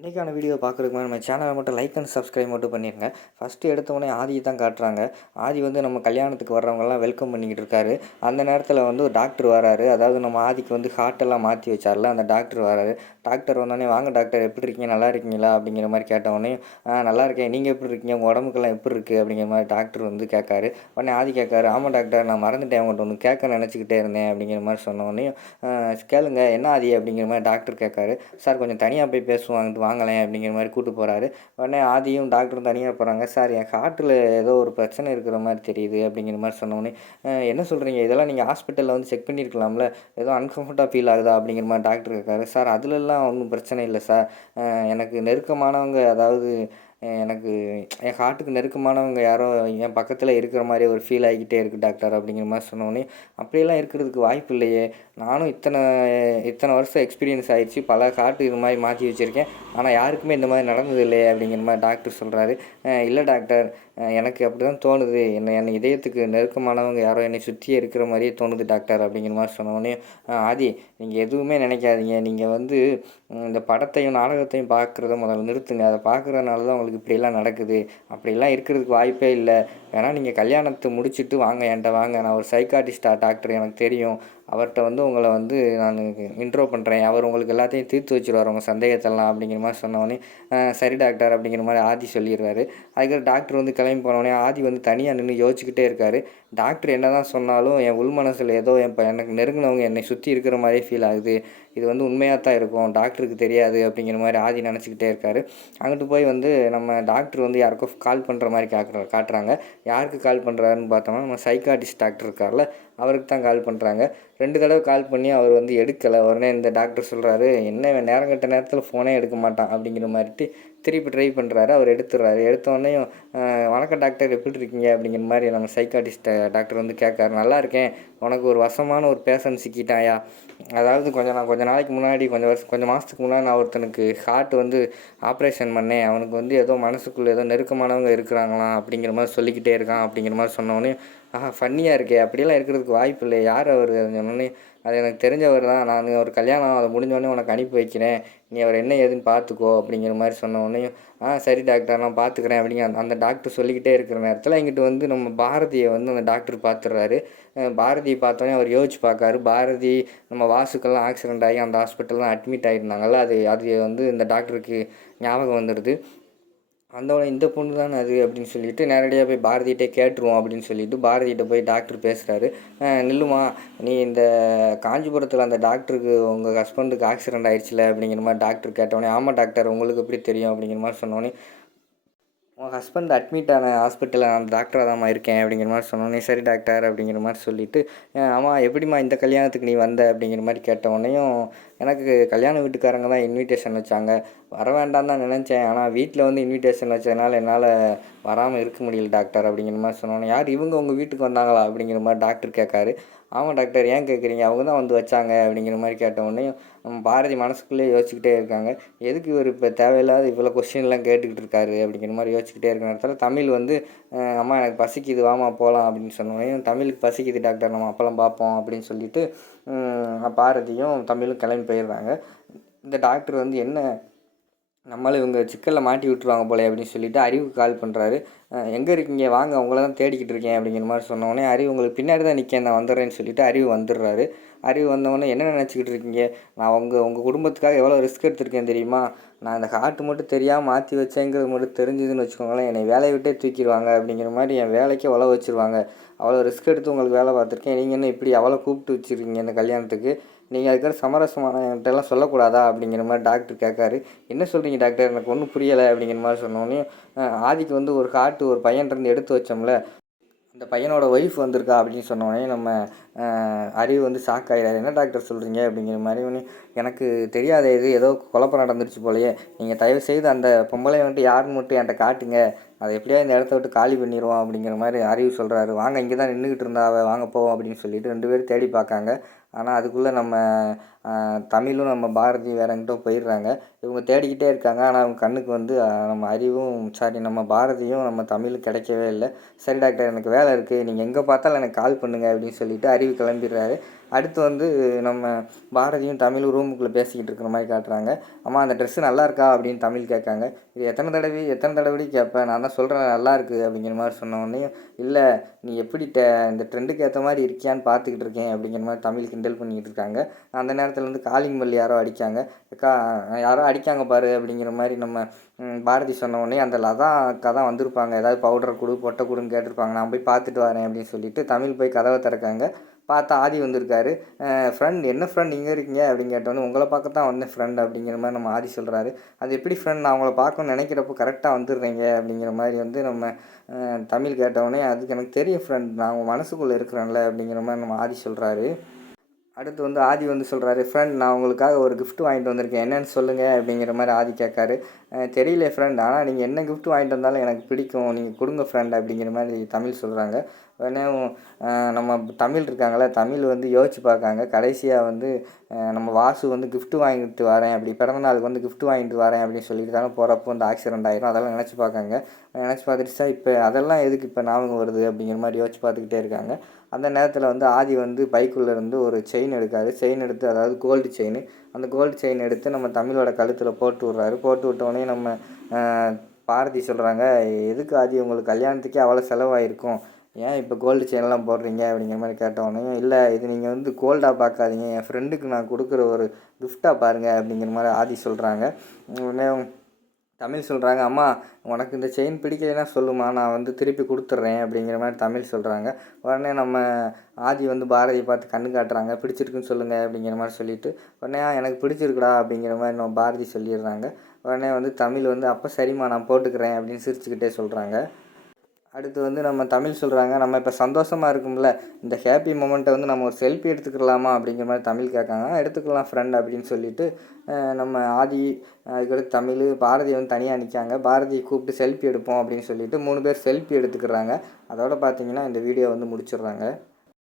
இன்றைக்கான வீடியோ பார்க்குறதுக்கு முன்னாடி நம்ம சேனலை மட்டும் லைக் அண்ட் சப்ஸ்கிரைப் மட்டும் பண்ணிடுங்க. ஃபஸ்ட்டு எடுத்தோடனே ஆதியை தான் காட்டுறாங்க. ஆதி வந்து நம்ம கல்யாணத்துக்கு வர்றவங்கலாம் வெல்கம் பண்ணிக்கிட்டு இருக்காரு. அந்த நேரத்தில் வந்து ஒரு டாக்டர் வராரு. அதாவது நம்ம ஆதிக்கு வந்து ஹார்ட்டெல்லாம் மாற்றி வச்சார்ல, அந்த டாக்டர் வராரு. டாக்டர் வந்தோடனே, வாங்க டாக்டர், எப்படி இருக்கீங்க, நல்லா இருக்கீங்களா அப்படிங்கிற மாதிரி கேட்டவுடனே, நல்லா இருக்கேன், நீங்கள் எப்படி இருக்கீங்க, உங்கள் உடம்புக்கெல்லாம் எப்படி இருக்குது அப்படிங்கிற மாதிரி டாக்டர் வந்து கேட்காரு. உடனே ஆதி கேட்காரு, ஆமாம் டாக்டர், நான் மறந்துட்டேன், உங்கள்கிட்ட ஒன்று கேட்க நினச்சிக்கிட்டே இருந்தேன் அப்படிங்கிற மாதிரி சொன்னோடனே, கேளுங்க என்ன ஆதி அப்படிங்கிற மாதிரி டாக்டர் கேட்காரு. சார் கொஞ்சம் தனியாக போய் பேசுவாங்க வாங்களேன் அப்படிங்கிற மாதிரி கூப்பிட்டு போகிறாரு. உடனே ஆதியும் டாக்டரும் தனியாக போகிறாங்க. சார், என் ஹார்ட்டில் ஏதோ ஒரு பிரச்சனை இருக்கிற மாதிரி தெரியுது அப்படிங்கிற மாதிரி சொன்னோடனே, என்ன சொல்கிறீங்க, இதெல்லாம் நீங்கள் ஹாஸ்பிட்டலில் வந்து செக் பண்ணியிருக்கலாம்ல, ஏதோ அன்கம்ஃபர்ட்டாக ஃபீல் ஆகுதா அப்படிங்கிற மாதிரி டாக்டர் இருக்காரு. சார், அதுலலாம் ஒன்றும் பிரச்சனை இல்லை சார், எனக்கு நெருக்கமானவங்க, அதாவது எனக்கு என் ஹார்ட்டுக்கு நெருக்கமானவங்க யாரோ என் பக்கத்தில் இருக்கிற மாதிரி ஒரு ஃபீல் ஆகிக்கிட்டே இருக்குது டாக்டர் அப்படிங்கிற மாதிரி சொன்னோடனே, அப்படியெல்லாம் இருக்கிறதுக்கு வாய்ப்பு இல்லையே, நானும் இத்தனை இத்தனை வருஷம் எக்ஸ்பீரியன்ஸ் ஆகிடுச்சு, பல ஹார்ட் இது மாதிரி மாற்றி வச்சுருக்கேன், ஆனால் யாருக்குமே இந்த மாதிரி நடந்தது இல்லையே அப்படிங்கிற மாதிரி டாக்டர் சொல்கிறாரு. இல்லை டாக்டர், எனக்கு அப்படி தான் தோணுது, என்னை இதயத்துக்கு நெருக்கமானவங்க யாரோ என்னை சுற்றியே இருக்கிற மாதிரியே தோணுது டாக்டர் அப்படிங்கிற மாதிரி சொன்னோடனே, ஆதி, நீங்கள் எதுவுமே நினைக்காதீங்க, நீங்கள் வந்து இந்த படத்தையும் நாடகத்தையும் பார்க்குறத முதல்ல நிறுத்துங்க, அதை பார்க்குறதுனால தான் உங்களுக்கு இப்படியெல்லாம் நடக்குது, அப்படிலாம் இருக்கிறதுக்கு வாய்ப்பே இல்லை, வேணால் நீங்கள் கல்யாணத்தை முடிச்சுட்டு வாங்க, என்கிட்ட வாங்க, நான் ஒரு சைக்காட்டிஸ்டா டாக்டர், எனக்கு தெரியும், அவர்கிட்ட வந்து உங்களை வந்து நான் இன்ட்ரோ பண்ணுறேன், அவர் உங்களுக்கு எல்லாத்தையும் தீர்த்து வச்சுருவார் உங்கள் சந்தேகத்தெல்லாம் அப்படிங்கிற மாதிரி சொன்னோடனே, சரி டாக்டர் அப்படிங்கிற மாதிரி ஆதி சொல்லிடுறாரு. அதுக்கப்புறம் டாக்டர் வந்து கிளம்பி போனோடனே ஆதி வந்து தனியாக நின்று யோசிச்சுக்கிட்டே இருக்கார். டாக்டர் என்ன தான் சொன்னாலும் என் உள் மனசில் ஏதோ எனக்கு நெருங்கினவங்க என்னை சுற்றி இருக்கிற மாதிரியே ஃபீல் ஆகுது, இது வந்து உண்மையாக தான் இருக்கும், டாக்டருக்கு தெரியாது அப்படிங்கிற மாதிரி ஆதி நினச்சிக்கிட்டே இருக்கார். அங்கிட்டு போய் வந்து நம்ம டாக்டர் வந்து யாருக்கோ கால் பண்ணுற மாதிரி காட்டுறாங்க. யாருக்கு கால் பண்ணுறாருன்னு பார்த்தோம்னா, நம்ம சைக்காட்டிஸ்ட் டாக்டர் இருக்கார்ல, அவருக்கு தான் கால் பண்ணுறாங்க. 2 தடவை கால் பண்ணி அவர் வந்து எடுக்கலை. உடனே இந்த டாக்டர் சொல்கிறாரு, என்ன நேரம் கட்ட நேரத்தில் ஃபோனே எடுக்க மாட்டான் அப்படிங்கிற மாதிரிட்டு திருப்பி ட்ரை பண்ணுறாரு. அவர் எடுத்துடுறாரு. எடுத்தோடனே, வணக்கம் டாக்டர், எப்படி இருக்கீங்க அப்படிங்கிற மாதிரி நம்ம சைக்காட்டிஸ்ட் டாக்டர் வந்து கேட்காரு. நல்லா இருக்கேன், உனக்கு ஒரு வசமான ஒரு பேஷண்ட் சிக்கிட்டாயா, அதாவது கொஞ்ச நாளைக்கு முன்னாடி, கொஞ்சம் மாதத்துக்கு முன்னாடி நான் ஒருத்தனுக்கு ஹார்ட் வந்து ஆப்ரேஷன் பண்ணேன், அவனுக்கு வந்து ஏதோ மனசுக்குள்ளே ஏதோ நெருக்கமானவங்க இருக்கிறாங்களாம் அப்படிங்கிற மாதிரி சொல்லிக்கிட்டே இருக்கான் அப்படிங்கிற மாதிரி சொன்னோடனே, ஃபன்னியாக இருக்கே, அப்படியெல்லாம் இருக்கிறதுக்கு வாய்ப்பு இல்லை, யார் அவர் சொன்னோடனே, அது எனக்கு தெரிஞ்சவர் தான், நான் ஒரு கல்யாணம் அதை முடிஞ்சோடனே உனக்கு அனுப்பி வைக்கிறேன், நீ அவர் என்ன ஏதுன்னு பார்த்துக்கோ அப்படிங்கிற மாதிரி சொன்னோடனே, சரி டாக்டர், நான் பார்த்துக்கிறேன் அப்படிங்கிற அந்த டாக்டர் சொல்லிக்கிட்டே இருக்கிற நேரத்தில் இங்கிட்டு வந்து நம்ம பாரதியை வந்து அந்த டாக்டர் பார்த்துடுறாரு. பாரதியை பார்த்தோன்னே அவர் யோசிச்சு பார்க்காரு. பாரதி நம்ம வாசுக்கெல்லாம் ஆக்சிடென்ட் ஆகி அந்த ஹாஸ்பிட்டல் தான் அட்மிட் ஆகியிருந்தாங்கல்ல, அது வந்து இந்த டாக்டருக்கு ஞாபகம் வந்துடுது. வந்தோடனே, இந்த பொண்ணு தானே அது அப்படின்னு சொல்லிட்டு நேரடியாக போய் பாரதிகிட்டே கேட்டுருவோம் அப்படின்னு சொல்லிட்டு பாரதிகிட்ட போய் டாக்டர் பேசுகிறாரு. நில்லுமா, நீ இந்த காஞ்சிபுரத்தில் அந்த டாக்டருக்கு உங்கள் ஹஸ்பண்டுக்கு ஆக்சிடென்ட் ஆயிடுச்சுல அப்படிங்கிற மாதிரி டாக்டர் கேட்டோடனே, ஆமாம் டாக்டர், உங்களுக்கு எப்படி தெரியும் அப்படிங்கிற மாதிரி சொன்னோடனே, உன் ஹஸ்பண்ட் அட்மிட் ஆன ஹாஸ்பிட்டலில் நான் டாக்டராக தான்மா இருக்கேன் அப்படிங்கிற மாதிரி சொன்னோன்னே, சரி டாக்டர் அப்படிங்கிற மாதிரி சொல்லிவிட்டு, ஆமாம், எப்படிம்மா இந்த கல்யாணத்துக்கு நீ வந்த அப்படிங்கிற மாதிரி கேட்டவுடனேயும், எனக்கு கல்யாண வீட்டுக்காரங்க தான் இன்விடேஷன் வச்சாங்க, வர வேண்டாம் தான் நினச்சேன், ஆனால் வீட்டில் வந்து இன்விடேஷன் வச்சதுனால என்னால் வராமல் இருக்க முடியல டாக்டர் அப்படிங்கிற மாதிரி சொன்னோன்னே, யார் இவங்க உங்கள் வீட்டுக்கு வந்தாங்களா அப்படிங்கிற மாதிரி டாக்டர் கேட்காரு. ஆமாம் டாக்டர், ஏன் கேட்குறீங்க, அவங்க தான் வந்து வச்சாங்க அப்படிங்கிற மாதிரி கேட்டவுடனே நம்ம பாரதி மனசுக்குள்ளேயே யோசிச்சுக்கிட்டே இருக்காங்க. எதுக்கு இவர் இப்போ தேவையில்லாத இவ்வளோ கொஸ்டின்லாம் கேட்டுக்கிட்டு இருக்காரு அப்படிங்கிற மாதிரி யோசிச்சுக்கிட்டே இருக்கிற நேரத்தில் தமிழ் வந்து, அம்மா எனக்கு பசிக்குது, வாமா போகலாம் அப்படின்னு சொன்னோடனே, தமிழுக்கு பசிக்குது டாக்டர், நம்ம அப்பளம் பார்ப்போம் அப்படின்னு சொல்லிட்டு பாரதியும் தமிழும் கிளம்பி போயிடுறாங்க. இந்த டாக்டர் வந்து, என்ன நம்மளும் இவங்க சிக்கலில் மாட்டி விட்டுருவாங்க போல அப்படின்னு சொல்லிட்டு அறிவுக்கு கால் பண்ணுறாரு. எங்கே இருக்கீங்க, வாங்க, உங்களை தான் தேடிக்கிட்டு இருக்கேன் அப்படிங்கிற மாதிரி சொன்னோடனே, அறிவு உங்களுக்கு பின்னாடி தான் நிற்கேன், நான் வந்துடுறேன்னு சொல்லிட்டு அறிவு வந்துடுறாரு. அறிவு வந்தவொடனே, என்ன நினச்சிக்கிட்டு இருக்கீங்க, நான் உங்கள் குடும்பத்துக்காக எவ்வளோ ரிஸ்க் எடுத்திருக்கேன் தெரியுமா, நான் அந்த ஹார்ட் மட்டும் தெரியாமல் மாற்றி வச்சேங்கிறது மட்டும் தெரிஞ்சுதுன்னு வச்சுக்கோங்களேன், என்னை வேலையை விட்டே தூக்கிடுவாங்க அப்படிங்கிற மாதிரி என் வேலைக்கே உழ வச்சுருவாங்க, அவ்வளோ ரிஸ்க் எடுத்து உங்களுக்கு வேலை பார்த்துருக்கேன், நீங்கள் என்ன இப்படி அவ்வளோ கூப்பிட்டு வச்சுருக்கீங்க இந்த கல்யாணத்துக்கு, நீங்கள் அதுக்காக சமரசமான என்கிட்டலாம் சொல்லக்கூடாதா அப்படிங்கிற மாதிரி டாக்டர் கேட்காரு. என்ன சொல்கிறீங்க டாக்டர், எனக்கு ஒன்றும் புரியலை அப்படிங்கிற மாதிரி சொன்னோடனே, ஆதிக்கு வந்து ஒரு ஹார்ட் ஒரு பையன்கிட்டருந்து எடுத்து வச்சோம்ல, அந்த பையனோட ஒய்ஃப் வந்திருக்கா அப்படின்னு சொன்னோடனே நம்ம அறிவு வந்து ஷாக் ஆகிடாரு. என்ன டாக்டர் சொல்கிறீங்க அப்படிங்கிற மாதிரி ஒன்று, எனக்கு தெரியாத, இது ஏதோ குழப்பம் நடந்துருச்சு போலையே, நீங்கள் தயவு செய்து அந்த பொம்பளை வந்துட்டு யாருன்னு மட்டும் என்கிட்ட காட்டுங்க, அதை எப்படியா இந்த இடத்த விட்டு காலி பண்ணிடுவோம் அப்படிங்கிற மாதிரி அறிவு சொல்கிறாரு. வாங்க, இங்கே தான் நின்றுக்கிட்டு இருந்தா வாங்க போவோம் அப்படின்னு சொல்லிட்டு 2 பேரும் தேடி பார்க்காங்க. ஆனால் அதுக்குள்ளே நம்ம தமிழும் நம்ம பாரதி வேற எங்கிட்ட போயிடுறாங்க. இவங்க தேடிக்கிட்டே இருக்காங்க. ஆனால் அவங்க கண்ணுக்கு வந்து நம்ம அறிவும் நம்ம பாரதியும் நம்ம தமிழும் கிடைக்கவே இல்லை. சரி டாக்டர், எனக்கு வேலை இருக்குது, நீங்கள் எங்கே பார்த்தாலும் எனக்கு கால் பண்ணுங்கள் அப்படின்னு சொல்லிட்டு அறிவு கிளம்பிடுறாரு. அடுத்து வந்து நம்ம பாரதியும் தமிழும் ரூமுக்குள்ளே பேசிக்கிட்டு இருக்கிற மாதிரி காட்டுறாங்க. அம்மா அந்த ட்ரெஸ்ஸு நல்லா இருக்கா அப்படின்னு தமிழ் கேட்காங்க. இது எத்தனை தடவை கேட்பேன், நான் தான் சொல்கிறேன் நல்லா இருக்குது அப்படிங்கிற மாதிரி சொன்ன உடனே, இல்லை நீ எப்படி இந்த ட்ரெண்டுக்கு ஏற்ற மாதிரி இருக்கியான்னு பார்த்துக்கிட்டு இருக்கேன் அப்படிங்கிற மாதிரி தமிழ் கிண்டல் பண்ணிக்கிட்டு இருக்காங்க. அந்த நேரத்தில் வந்து காலிங் பெல் யாரோ அடிக்காங்க. அக்கா யாரோ அடிக்காங்க பாரு அப்படிங்கிற மாதிரி நம்ம பாரதி சொன்ன உடனே அந்த லதா அக்கா தான் வந்திருப்பாங்க. ஏதாவது பவுடர் கொடு பொட்டை கொடுன்னு கேட்டிருப்பாங்க. நான் போய் பார்த்துட்டு வரேன் அப்படின்னு சொல்லிட்டு தமிழ் போய் கதவை திறக்காங்க. பார்த்தா ஆதி வந்திருக்காரு. ஃப்ரெண்ட் என்ன ஃப்ரெண்ட் இங்கே இருக்கீங்க அப்படின்னு கேட்டோன்னே, உங்களை பார்க்க தான் வந்தேன் ஃப்ரெண்ட் அப்படிங்கிற மாதிரி நம்ம ஆதி சொல்கிறாரு. அது எப்படி ஃப்ரெண்ட், நான் உங்களை பார்க்கணும்னு நினைக்கிறப்போ கரெக்டாக வந்துடுறீங்க அப்படிங்கிற மாதிரி வந்து நம்ம தமிழ் கேட்டவுடனே, அதுக்கு எனக்கு தெரியும் ஃப்ரெண்ட், நான் உங்கள் மனசுக்குள்ளே இருக்கிறேன்ல அப்படிங்கிற மாதிரி நம்ம ஆதி சொல்கிறாரு. அடுத்து வந்து ஆதி வந்து சொல்கிறாரு, ஃப்ரெண்ட் நான் உங்களுக்காக ஒரு கிஃப்ட் வாங்கிட்டு வந்திருக்கேன், என்னென்னு சொல்லுங்கள் அப்படிங்கிற மாதிரி ஆதி கேட்காரு. தெரியல ஃப்ரெண்ட், ஆனால் நீங்கள் என்ன கிஃப்ட் வாங்கிட்டு வந்தாலும் எனக்கு பிடிக்கும், நீங்கள் கொடுங்க ஃப்ரெண்ட் அப்படிங்கிற மாதிரி தமிழ் சொல்கிறாங்க. உடனே நம்ம தமிழ் இருக்காங்களே, தமிழ் வந்து யோசிச்சு பார்க்காங்க. கடைசியாக வந்து நம்ம வாசு வந்து கிஃப்ட்டு வாங்கிட்டு வரேன், அப்படி பிறந்த நாளுக்கு வந்து கிஃப்ட் வாங்கிட்டு வரேன் அப்படின்னு சொல்லிட்டு தானே போகிறப்போ வந்து ஆக்சிடென்ட் ஆகிரும். அதெல்லாம் நினச்சி பார்க்காங்க. நினச்சி பார்த்துட்டு சார் இப்போ அதெல்லாம் எதுக்கு இப்போ ஞாபகம் வருது அப்படிங்கிற மாதிரி யோசிச்சு பார்த்துக்கிட்டே இருக்காங்க. அந்த நேரத்தில் வந்து ஆதி வந்து பைக்குள்ளே இருந்து ஒரு செயின் எடுக்காரு. செயின் எடுத்து, அதாவது கோல்டு செயின், அந்த கோல்டு செயின் எடுத்து நம்ம தமிழோட கழுத்தில் போட்டு விட்றாரு. போட்டு விட்டோடனே நம்ம பாரதி சொல்கிறாங்க, எதுக்கு ஆதி உங்களுக்கு கல்யாணத்துக்கே அவ்வளோ செலவாயிருக்கும், ஏன் இப்போ கோல்டு செயின்லாம் போடுறீங்க அப்படிங்கிற மாதிரி கேட்டோடனே, இல்லை இது நீங்கள் வந்து கோல்டாக பார்க்காதீங்க, என் ஃப்ரெண்டுக்கு நான் கொடுக்குற ஒரு கிஃப்டாக பாருங்கள் அப்படிங்கிற மாதிரி ஆதி சொல்கிறாங்க. உடனே தமிழ் சொல்கிறாங்க, அம்மா உனக்கு இந்த செயின் பிடிக்கலைன்னா சொல்லுமா, நான் வந்து திருப்பி கொடுத்துட்றேன் அப்படிங்கிற மாதிரி தமிழ் சொல்கிறாங்க. உடனே நம்ம ஆதி வந்து பாரதியை பார்த்து கண்ணு காட்டுறாங்க, பிடிச்சிருக்குன்னு சொல்லுங்கள் அப்படிங்கிற மாதிரி சொல்லிவிட்டு, உடனே எனக்கு பிடிச்சிருக்குடா அப்படிங்கிற மாதிரி நம்ம பாரதி சொல்லிடுறாங்க. உடனே வந்து தமிழ் வந்து அப்போ சரிம்மா நான் போட்டுக்கிறேன் அப்படின்னு சிரிச்சுக்கிட்டே சொல்கிறாங்க. அடுத்து வந்து நம்ம தமிழ் சொல்கிறாங்க, நம்ம இப்போ சந்தோஷமாக இருக்கும்ல, இந்த ஹேப்பி மொமெண்ட்டை வந்து நம்ம ஒரு செல்ஃபி எடுத்துக்கலாமா அப்படிங்கிற மாதிரி தமிழ் கேட்காங்க. எடுத்துக்கலாம் ஃப்ரெண்ட் அப்படின்னு சொல்லிட்டு நம்ம ஆதி, அதுக்கடுத்து தமிழ், பாரதி வந்து தனியாக நிற்காங்க. பாரதியை கூப்பிட்டு செல்ஃபி எடுப்போம் அப்படின்னு சொல்லிட்டு 3 பேர் செல்ஃபி எடுத்துக்கிறாங்க. அதோட பார்த்திங்கன்னா இந்த வீடியோ வந்து முடிச்சிடுறாங்க.